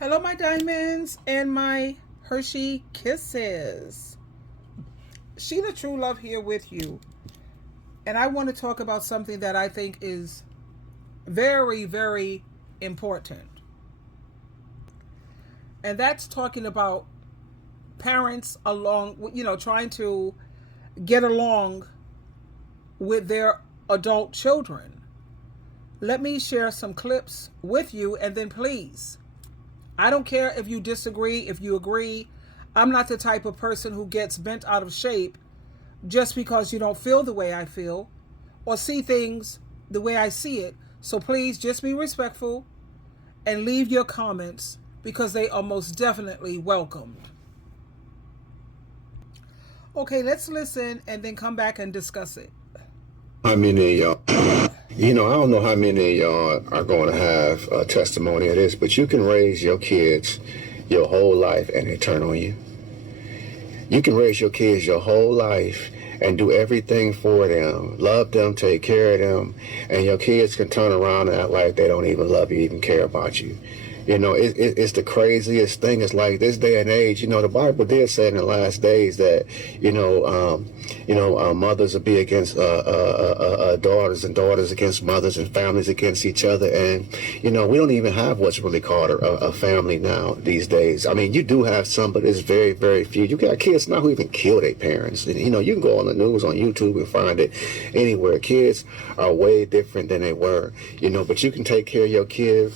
Hello, my diamonds and my Hershey kisses. SheilaTruelove here with you. And I want to talk about something that I think is very, very important. And that's talking about parents trying to get along with their adult children. Let me share some clips with you, and then please, I don't care if you disagree, if you agree. I'm not the type of person who gets bent out of shape just because you don't feel the way I feel or see things the way I see it. So please just be respectful and leave your comments because they are most definitely welcomed. Okay, let's listen and then come back and discuss it. How many of y'all, I don't know how many of y'all are going to have a testimony of this, but you can raise your kids your whole life and they turn on you. You can raise your kids your whole life and do everything for them, love them, take care of them, and your kids can turn around and act like they don't even love you, even care about you. It's the craziest thing. It's like this day and age, the Bible did say in the last days that, mothers will be against daughters, and daughters against mothers, and families against each other. And, we don't even have what's really called a family now these days. I mean, you do have some, but it's very, very few. You got kids now who even kill their parents. And, you can go on the news on YouTube and find it anywhere. Kids are way different than they were, but you can take care of your kid.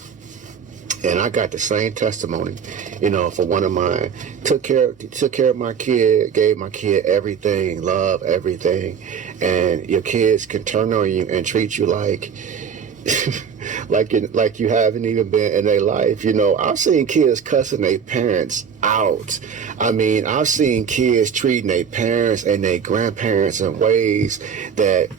And I got the same testimony, for one of mine. Took care of my kid, gave my kid everything, love, everything. And your kids can turn on you and treat you like like you haven't even been in their life. I've seen kids cussing their parents out. I mean, I've seen kids treating their parents and their grandparents in ways that,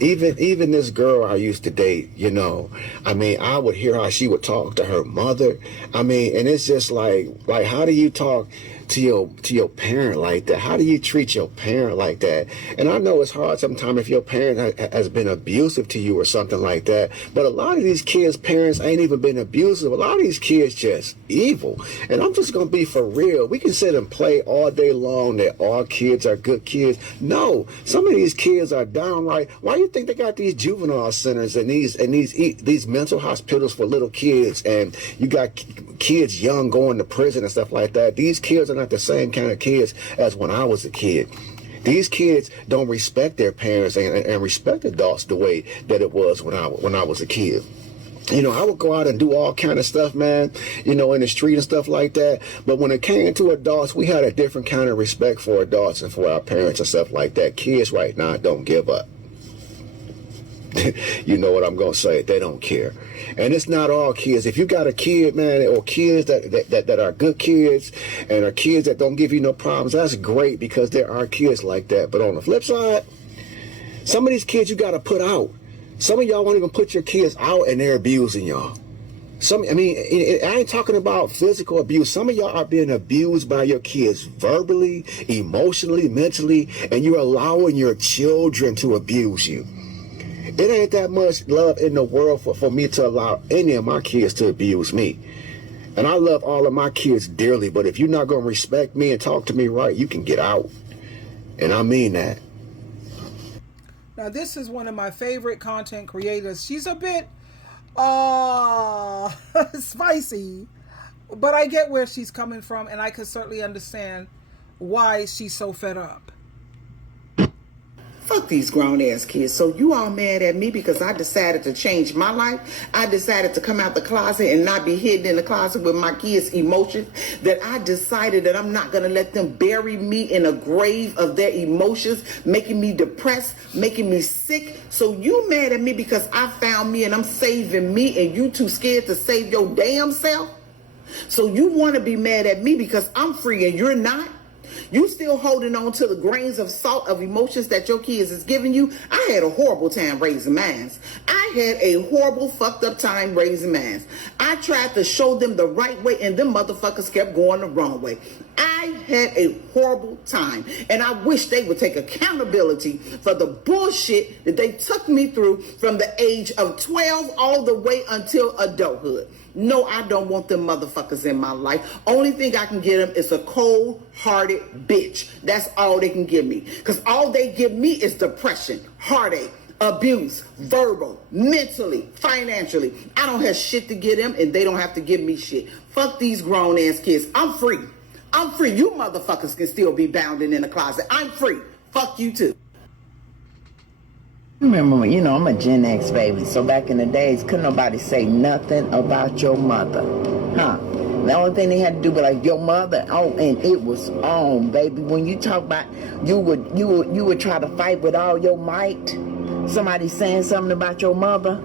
even this girl I used to date, I would hear how she would talk to her mother. And it's just like how do you talk to your parent like that? How do you treat your parent like that? And I know it's hard sometimes if your parent has been abusive to you or something like that, but a lot of these kids' parents ain't even been abusive. A lot of these kids just evil. And I'm just gonna be for real. We can sit and play all day long that all kids are good kids. No, some of these kids are downright. Why do you think they got these juvenile centers and these mental hospitals for little kids, and you got kids young going to prison and stuff like that? These kids are not the same kind of kids as when I was a kid. These kids don't respect their parents and respect adults the way that it was when I was a kid. I would go out and do all kind of stuff, man, in the street and stuff like that. But when it came to adults, we had a different kind of respect for adults and for our parents and stuff like that. Kids right now don't give up. You know what I'm going to say? They don't care. And it's not all kids. If you got a kid, man, or kids that are good kids and are kids that don't give you no problems, that's great, because there are kids like that. But on the flip side, some of these kids you got to put out. Some of y'all won't even put your kids out and they're abusing y'all. I ain't talking about physical abuse. Some of y'all are being abused by your kids verbally, emotionally, mentally, and you're allowing your children to abuse you. It ain't that much love in the world for me to allow any of my kids to abuse me. And I love all of my kids dearly, but if you're not going to respect me and talk to me right, you can get out. And I mean that. Now, this is one of my favorite content creators. She's a bit spicy, but I get where she's coming from, and I can certainly understand why she's so fed up. Fuck these grown-ass kids. So you all mad at me because I decided to change my life? I decided to come out the closet and not be hidden in the closet with my kids' emotions? That I decided that I'm not going to let them bury me in a grave of their emotions, making me depressed, making me sick? So you mad at me because I found me and I'm saving me, and you too scared to save your damn self? So you want to be mad at me because I'm free and you're not? You still holding on to the grains of salt of emotions that your kids is giving you? I had a horrible time raising mine. I had a horrible, fucked up time raising mine. I tried to show them the right way, and them motherfuckers kept going the wrong way. I I had a horrible time, and I wish they would take accountability for the bullshit that they took me through from the age of 12 all the way until adulthood. No, I don't want them motherfuckers in my life. Only thing I can get them is a cold-hearted bitch. That's all they can give me. Because all they give me is depression, heartache, abuse, verbal, mentally, financially. I don't have shit to give them, and they don't have to give me shit. Fuck these grown-ass kids. I'm free. I'm free. You motherfuckers can still be bounding in the closet. I'm free. Fuck you too. Remember, I'm a Gen X baby, so back in the days, couldn't nobody say nothing about your mother, huh? The only thing they had to do was like, your mother, oh, and it was on, baby. When you talk about, you would try to fight with all your might. Somebody saying something about your mother.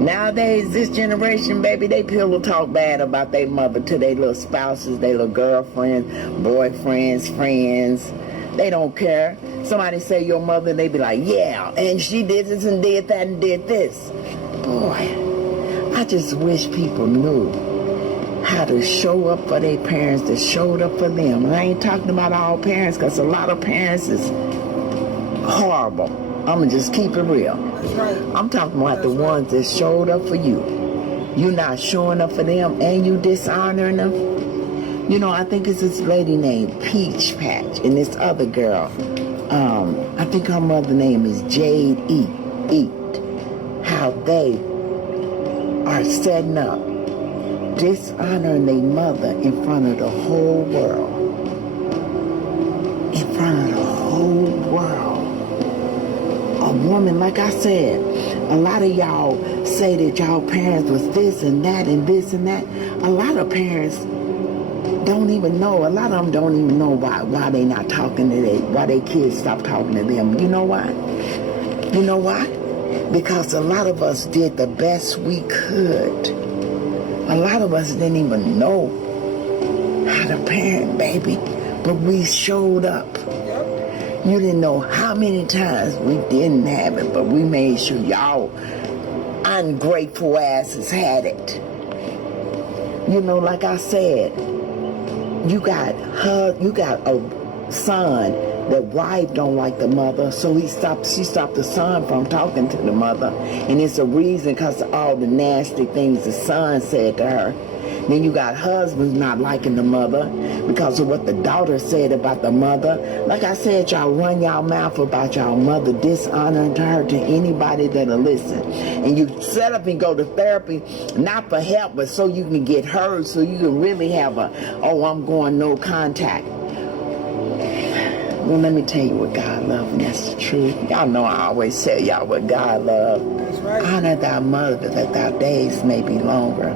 Nowadays, this generation, baby, they pillow talk bad about their mother to their little spouses, their little girlfriends, boyfriends, friends. They don't care. Somebody say your mother, they be like, yeah, and she did this and did that and did this. Boy, I just wish people knew how to show up for their parents that showed up for them. And I ain't talking about all parents, because a lot of parents is horrible. I'm going to just keep it real. That's right. I'm talking about the ones that showed up for you. You not showing up for them and you dishonoring them. I think it's this lady named Peach Patch and this other girl. I think her mother name is Jade Eat. How they are setting up, dishonoring their mother in front of the whole world. In front of the whole world. A woman, like I said, a lot of y'all say that y'all parents was this and that and this and that. A lot of parents don't even know. A lot of them don't even know why they not talking to why their kids stop talking to them. You know why? You know why? Because a lot of us did the best we could. A lot of us didn't even know how to parent, baby, but we showed up. You didn't know how many times we didn't have it, but we made sure y'all ungrateful asses had it. Like I said, you got a son that wife don't like the mother, so she stopped the son from talking to the mother, and it's a reason because of all the nasty things the son said to her. Then you got husbands not liking the mother because of what the daughter said about the mother. Like I said, y'all run y'all mouth about y'all mother, dishonoring her to anybody that'll listen. And you set up and go to therapy, not for help, but so you can get heard, so you can really have I'm going no contact. Well, let me tell you what God loves, and that's the truth. Y'all know I always tell y'all what God loves. That's right. Honor thy mother that thy days may be longer.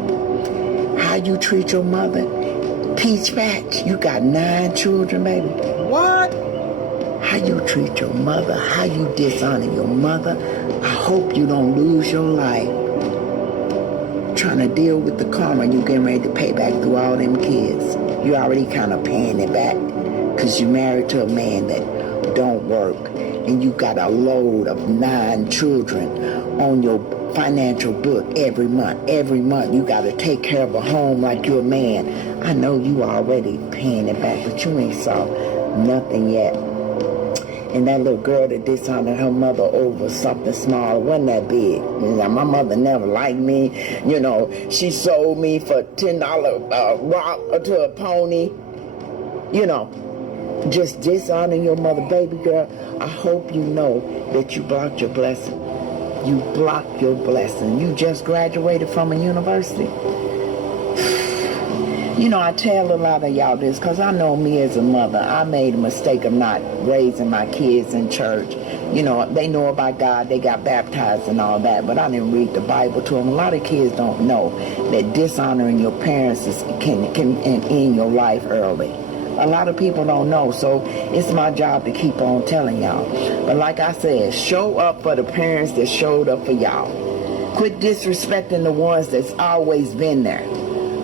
How you treat your mother? Peach Patch, you got 9 children, baby. What? How you treat your mother, how you dishonor your mother. I hope you don't lose your life trying to deal with the karma you getting ready to pay back through all them kids. You already kind of paying it back because you married to a man that don't work, and you got a load of 9 children on your financial book every month. Every month you got to take care of a home like you're a man. I know you already paying it back, but you ain't saw nothing yet. And that little girl that dishonored her mother over something small wasn't that big. My mother never liked me. She sold me for $10 rock to a pony. Just dishonoring your mother. Baby girl, I hope you know that you blocked your blessing. You blocked your blessing. You just graduated from a university. I tell a lot of y'all this because I know me as a mother. I made a mistake of not raising my kids in church. They know about God. They got baptized and all that, but I didn't read the Bible to them. A lot of kids don't know that dishonoring your parents can end your life early. A lot of people don't know, so it's my job to keep on telling y'all. But like I said, show up for the parents that showed up for y'all. Quit disrespecting the ones that's always been there.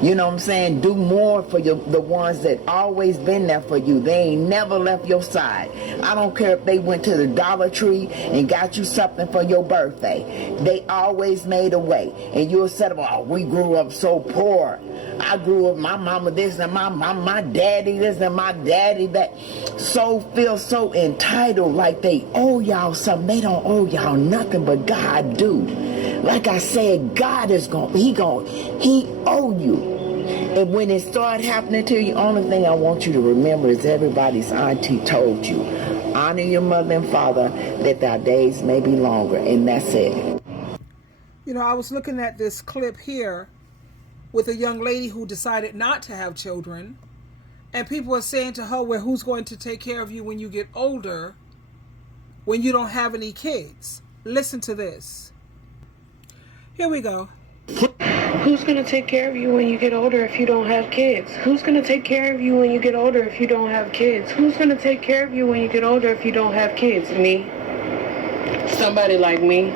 You know what I'm saying? Do more for the ones that always been there for you. They ain't never left your side. I don't care if they went to the Dollar Tree and got you something for your birthday. They always made a way. And you'll say, oh, we grew up so poor. I grew up, my mama this and my daddy this and my daddy that. So feel so entitled like they owe y'all something. They don't owe y'all nothing, but God do. Like I said, God is he owe you. And when it started happening to you, only thing I want you to remember is everybody's auntie told you, honor your mother and father that their days may be longer, and that's it. You know, I was looking at this clip here with a young lady who decided not to have children, and people are saying to her, well, who's going to take care of you when you get older, when you don't have any kids? Listen to this. Here we go. Who's going to take care of you when you get older if you don't have kids? Who's going to take care of you when you get older if you don't have kids? Who's going to take care of you when you get older if you don't have kids? Me. Somebody like me.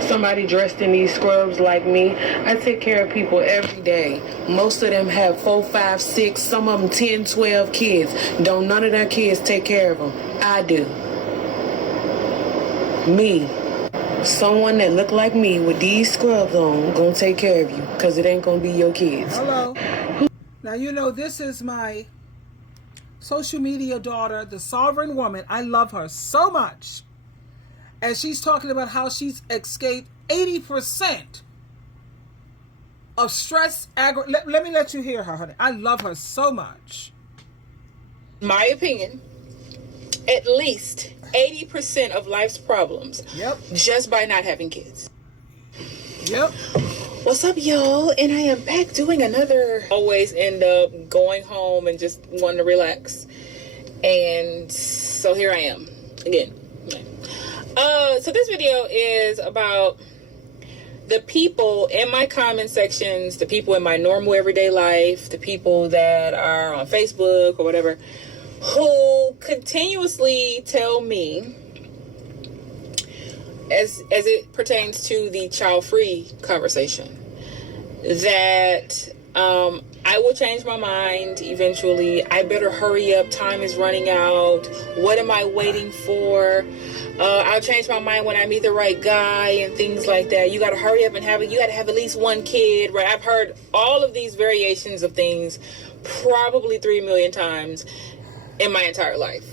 Somebody dressed in these scrubs like me. I take care of people every day. Most of them have 4, 5, 6, some of them 10, 12 kids. Don't none of their kids take care of them. I do. Me. Someone that look like me with these scrubs on gonna take care of you, because it ain't gonna be your kids. Hello. Now, you know, this is my social media daughter, the Sovereign Woman. I love her so much. And she's talking about how she's escaped 80% of stress. Let me let you hear her, honey. I love her so much. My opinion, at least 80% of life's problems. Yep. Just by not having kids. Yep. What's up, y'all? And I am back doing another. Always end up going home and just wanting to relax. And so here I am again. So this video is about the people in my comment sections, the people in my normal everyday life, the people that are on Facebook or whatever, who continuously tell me, as it pertains to the child-free conversation, that I will change my mind eventually. I better hurry up. Time is running out. What am I waiting for? I'll change my mind when I meet the right guy and things like that. You got to hurry up and you got to have at least one kid, right? I've heard all of these variations of things probably 3 million times in my entire life.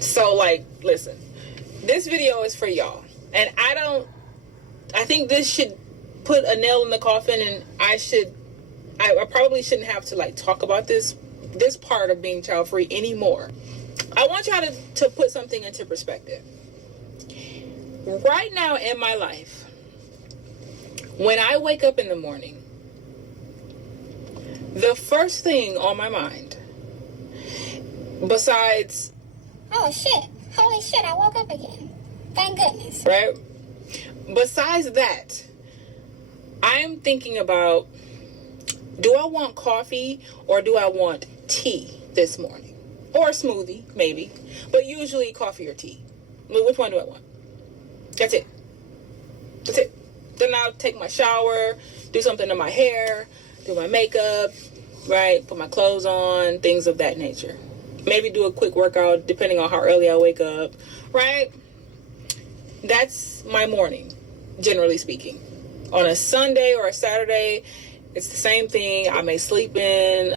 So, like, listen, this video is for y'all. And I think this should put a nail in the coffin, and I probably shouldn't have to, like, talk about this part of being child-free anymore. I want y'all to put something into perspective. Right now in my life, when I wake up in the morning, the first thing on my mind, besides, oh shit, holy shit, I woke up again. Thank goodness. Right? Besides that, I'm thinking about, do I want coffee or do I want tea this morning? Or a smoothie, maybe. But usually coffee or tea. Which one do I want? That's it. That's it. Then I'll take my shower, do something to my hair, do my makeup, right? Put my clothes on, things of that nature. Maybe do a quick workout depending on how early I wake up, right? That's my morning, generally speaking. On a Sunday or a Saturday, it's the same thing. I may sleep in.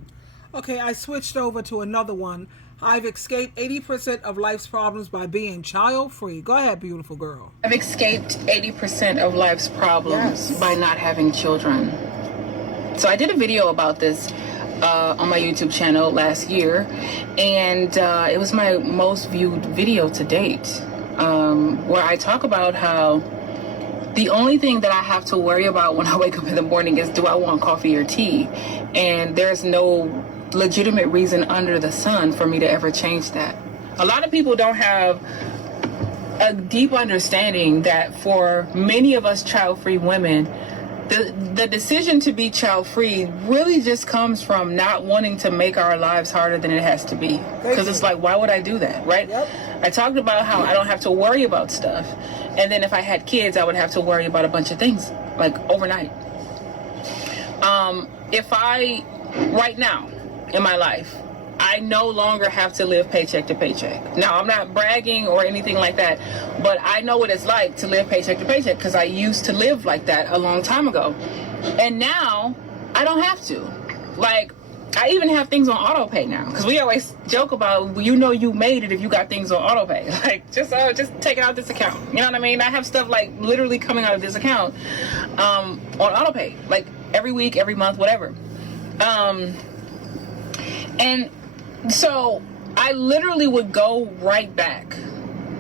Okay, I switched over to another one. I've escaped 80% of life's problems by being child-free. Go ahead, beautiful girl. I've escaped 80% of life's problems by not having children. So I did a video about this on my YouTube channel last year, and it was my most viewed video to date, where I talk about how the only thing that I have to worry about when I wake up in the morning is, do I want coffee or tea? And there's no legitimate reason under the sun for me to ever change that. A lot of people don't have a deep understanding that for many of us child-free women, the decision to be child-free really just comes from not wanting to make our lives harder than it has to be. Because it's like, why would I do that, right? Yep. I talked about how I don't have to worry about stuff. And then if I had kids, I would have to worry about a bunch of things, like overnight. If I, right now in my life, I no longer have to live paycheck to paycheck. Now, I'm not bragging or anything like that, but I know what it's like to live paycheck to paycheck because I used to live like that a long time ago. And now I don't have to. Like, I even have things on auto pay now, because we always joke about, you know, you made it if you got things on auto pay. Like, just take it out of this account. You know what I mean? I have stuff like literally coming out of this account on auto pay, like every week, every month, whatever. And so I literally would go right back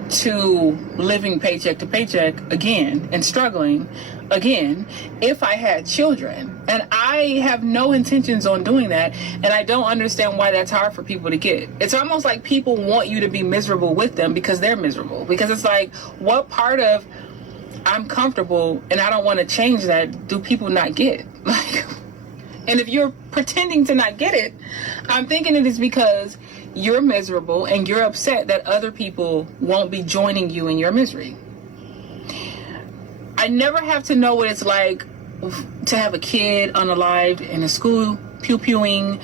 to living paycheck to paycheck again and struggling again if I had children. And I have no intentions on doing that, and I don't understand why that's hard for people to get. It's almost like people want you to be miserable with them because they're miserable. Because it's like, what part of I'm comfortable and I don't want to change that do people not get? Like, and if you're pretending to not get it, I'm thinking it is because you're miserable and you're upset that other people won't be joining you in your misery. I never have to know what it's like to have a kid unalived in a school, pew-pewing,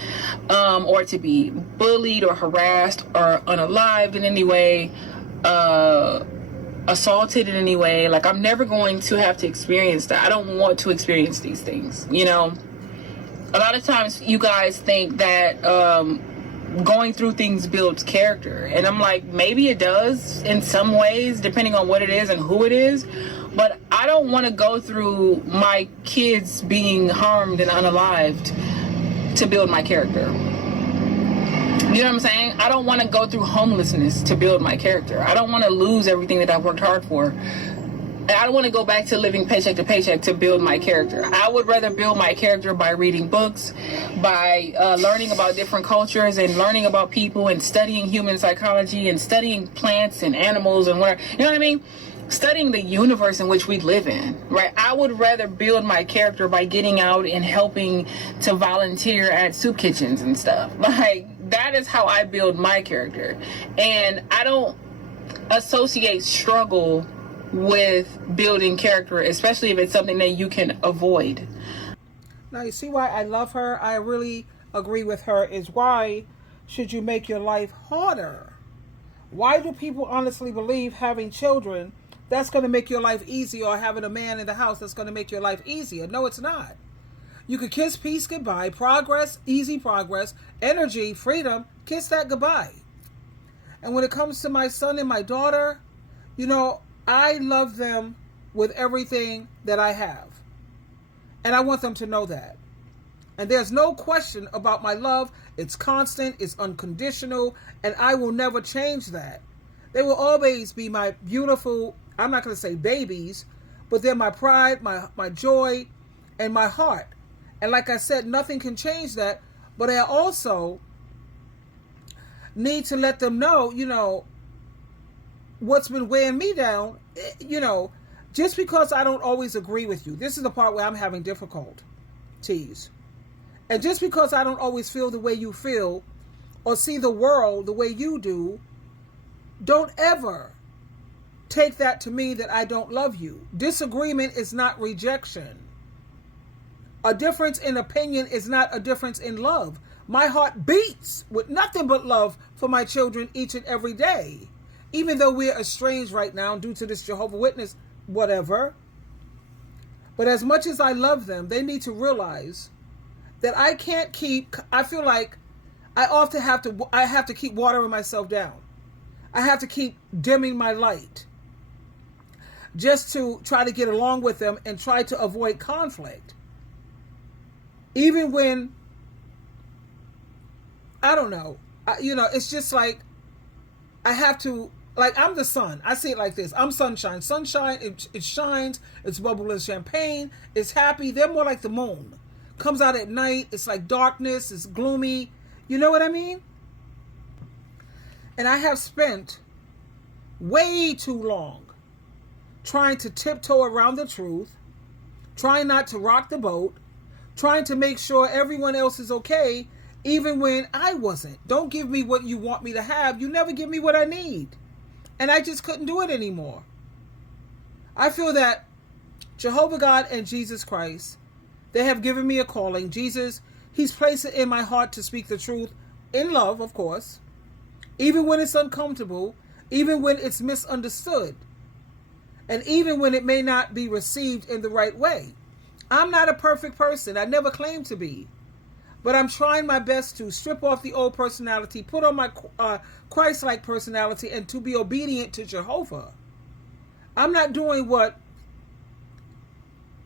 or to be bullied or harassed or unalived in any way, assaulted in any way. Like, I'm never going to have to experience that. I don't want to experience these things, you know? A lot of times you guys think that going through things builds character. And I'm like, maybe it does in some ways, depending on what it is and who it is. But I don't want to go through my kids being harmed and unalived to build my character. You know what I'm saying? I don't want to go through homelessness to build my character. I don't want to lose everything that I've worked hard for. I don't want to go back to living paycheck to paycheck to build my character. I would rather build my character by reading books, by learning about different cultures and learning about people and studying human psychology and studying plants and animals and whatever. You know what I mean? Studying the universe in which we live in, right? I would rather build my character by getting out and helping to volunteer at soup kitchens and stuff. Like, that is how I build my character. And I don't associate struggle with building character, especially if it's something that you can avoid. Now, you see why I love her? I really agree with her. Is why should you make your life harder? Why do people honestly believe having children, that's going to make your life easier, or having a man in the house that's going to make your life easier? No, it's not. You could kiss peace goodbye, progress, easy progress, energy, freedom, kiss that goodbye. And when it comes to my son and my daughter, you know, I love them with everything that I have. And I want them to know that. And there's no question about my love. It's constant, it's unconditional, and I will never change that. They will always be my beautiful, I'm not going to say babies, but they're my pride, my joy, and my heart. And like I said, nothing can change that. But I also need to let them know, you know, what's been weighing me down, you know, just because I don't always agree with you. This is the part where I'm having difficulties. And just because I don't always feel the way you feel or see the world the way you do, don't ever take that to mean that I don't love you. Disagreement is not rejection. A difference in opinion is not a difference in love. My heart beats with nothing but love for my children each and every day. Even though we're estranged right now due to this Jehovah's Witness, whatever. But as much as I love them, they need to realize that I can't keep, I feel like I often have to keep watering myself down. I have to keep dimming my light just to try to get along with them and try to avoid conflict. Even when, I don't know, you know, it's just like I have to, like, I'm the sun. I see it like this. I'm sunshine. Sunshine, it shines. It's bubbling champagne. It's happy. They're more like the moon. Comes out at night. It's like darkness. It's gloomy. You know what I mean? And I have spent way too long trying to tiptoe around the truth, trying not to rock the boat, trying to make sure everyone else is okay, even when I wasn't. Don't give me what you want me to have. You never give me what I need. And I just couldn't do it anymore. I feel that Jehovah God and Jesus Christ They have given me a calling. Jesus, he's placed it in my heart to speak the truth in love, of course, even when it's uncomfortable, even when it's misunderstood, and even when it may not be received in the right way. I'm not a perfect person. I never claimed to be. But I'm trying my best to strip off the old personality, put on my Christ-like personality, and to be obedient to Jehovah. I'm not doing what,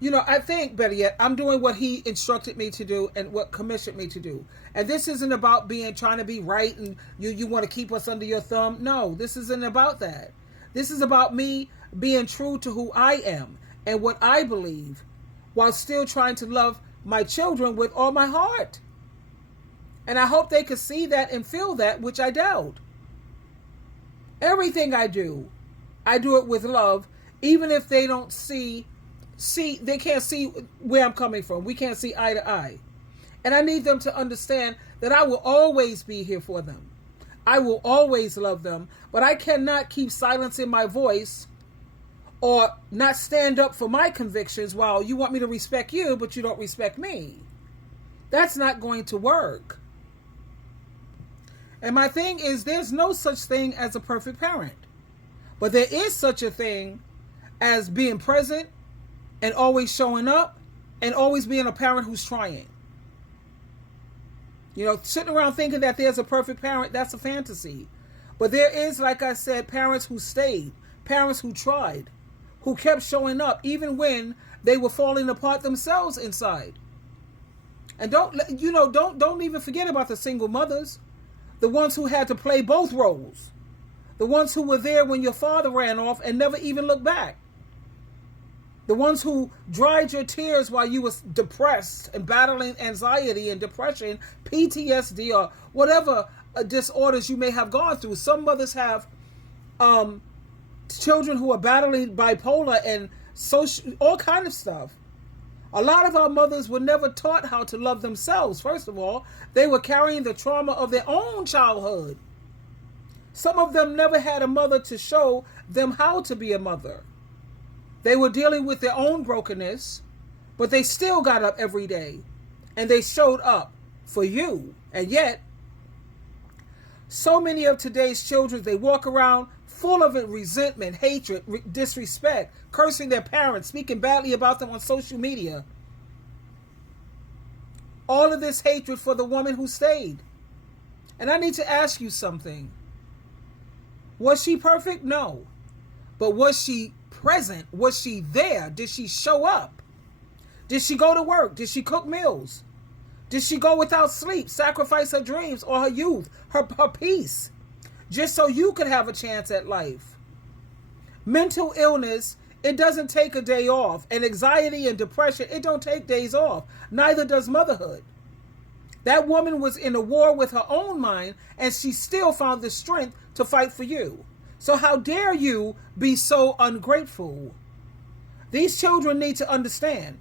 I think, better yet, I'm doing what he instructed me to do and what commissioned me to do. And this isn't about trying to be right and you want to keep us under your thumb. No, this isn't about that. This is about me being true to who I am and what I believe, while still trying to love my children with all my heart. And I hope they could see that and feel that, which I doubt. Everything I do it with love, even if they don't see, they can't see where I'm coming from. We can't see eye to eye. And I need them to understand that I will always be here for them. I will always love them, but I cannot keep silencing my voice or not stand up for my convictions while you want me to respect you, but you don't respect me. That's not going to work. And my thing is, there's no such thing as a perfect parent. But there is such a thing as being present and always showing up and always being a parent who's trying. Sitting around thinking that there's a perfect parent, that's a fantasy. But there is, like I said, parents who stayed, parents who tried, who kept showing up even when they were falling apart themselves inside. And don't even forget about the single mothers. The ones who had to play both roles. The ones who were there when your father ran off and never even looked back. The ones who dried your tears while you was depressed and battling anxiety and depression, PTSD, or whatever disorders you may have gone through. Some mothers have children who are battling bipolar and all kind of stuff. A lot of our mothers were never taught how to love themselves. First of all, they were carrying the trauma of their own childhood. Some of them never had a mother to show them how to be a mother. They were dealing with their own brokenness, but they still got up every day and they showed up for you. And yet, so many of today's children, they walk around full of resentment, hatred, disrespect, cursing their parents, speaking badly about them on social media. All of this hatred for the woman who stayed. And I need to ask you something. Was she perfect? No. But was she present? Was she there? Did she show up? Did she go to work? Did she cook meals? Did she go without sleep, sacrifice her dreams or her youth, her peace, just so you could have a chance at life? Mental illness, it doesn't take a day off. And anxiety and depression, it don't take days off. Neither does motherhood. That woman was in a war with her own mind, and she still found the strength to fight for you. So how dare you be so ungrateful? These children need to understand.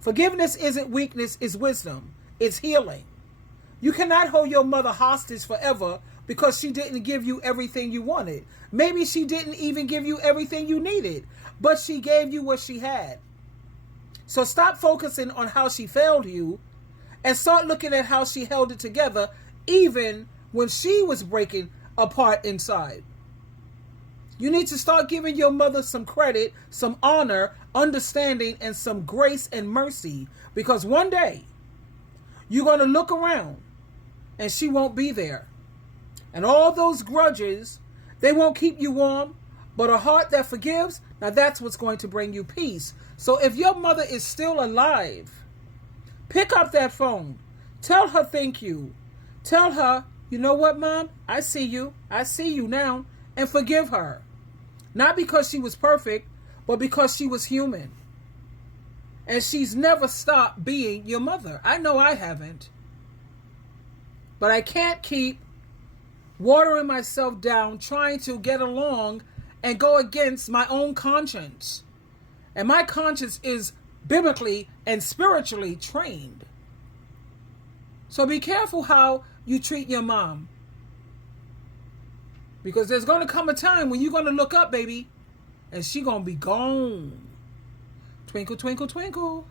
Forgiveness isn't weakness, it's wisdom. It's healing. You cannot hold your mother hostage forever because she didn't give you everything you wanted. Maybe she didn't even give you everything you needed, but she gave you what she had. So stop focusing on how she failed you and start looking at how she held it together even when she was breaking apart inside. You need to start giving your mother some credit, some honor, understanding, and some grace and mercy, because one day you're going to look around and she won't be there. And all those grudges, they won't keep you warm, but a heart that forgives, now that's what's going to bring you peace. So if your mother is still alive, pick up that phone. Tell her thank you. Tell her, you know what, Mom? I see you. I see you now. And forgive her. Not because she was perfect, but because she was human. And she's never stopped being your mother. I know I haven't. But I can't keep watering myself down trying to get along and go against my own conscience. And my conscience is biblically and spiritually trained. So be careful how you treat your mom. Because there's going to come a time when you're going to look up, baby, and she's going to be gone. Twinkle, twinkle, twinkle.